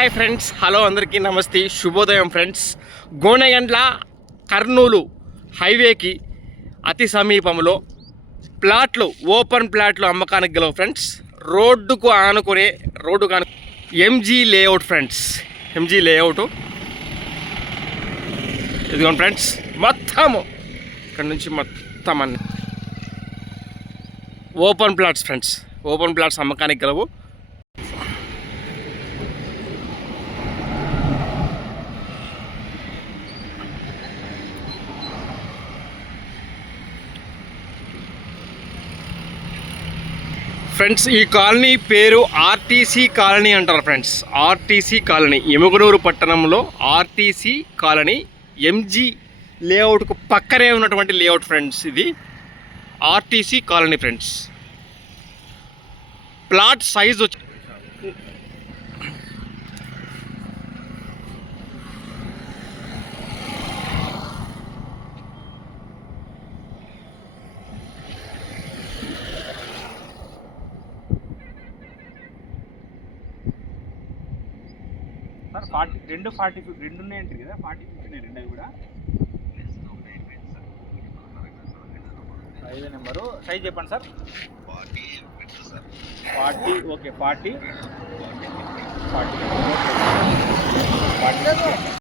Hi friends, hello అందరికీ నమస్తే, శుభోదయం ఫ్రెండ్స్. గోనెగండ్ల కర్నూలు హైవేకి అతి సమీపంలో ప్లాట్లు, ఓపెన్ ప్లాట్లు అమ్మకానికి గలవు ఫ్రెండ్స్. రోడ్డుకు MG layout friends. MG layout ఇదిగోండి ఫ్రెండ్స్, మొత్తము ఇక్కడ నుంచి మొత్తం అన్ని open plots friends. Open plots అమ్మకానికి గలవు. ఫ్రెండ్స్, ఈ కాలనీ పేరు ఆర్టీసీ కాలనీ అంటారు ఫ్రెండ్స్. ఆర్టీసీ కాలనీ, ఎముగనూరు పట్టణంలో ఆర్టీసీ కాలనీ, ఎంజీ లేఅవుట్కు పక్కనే ఉన్నటువంటి లేఅవుట్ ఫ్రెండ్స్. ఇది RTC colony friends. Plot size వచ్చి సార్ 40 రెండు ఉన్నాయంటారు కదా, 40 ఉన్నాయి రెండు. అవి కూడా 5 నెంబరు సైజ్ చెప్పండి సార్. 40 ఓకే, 40 40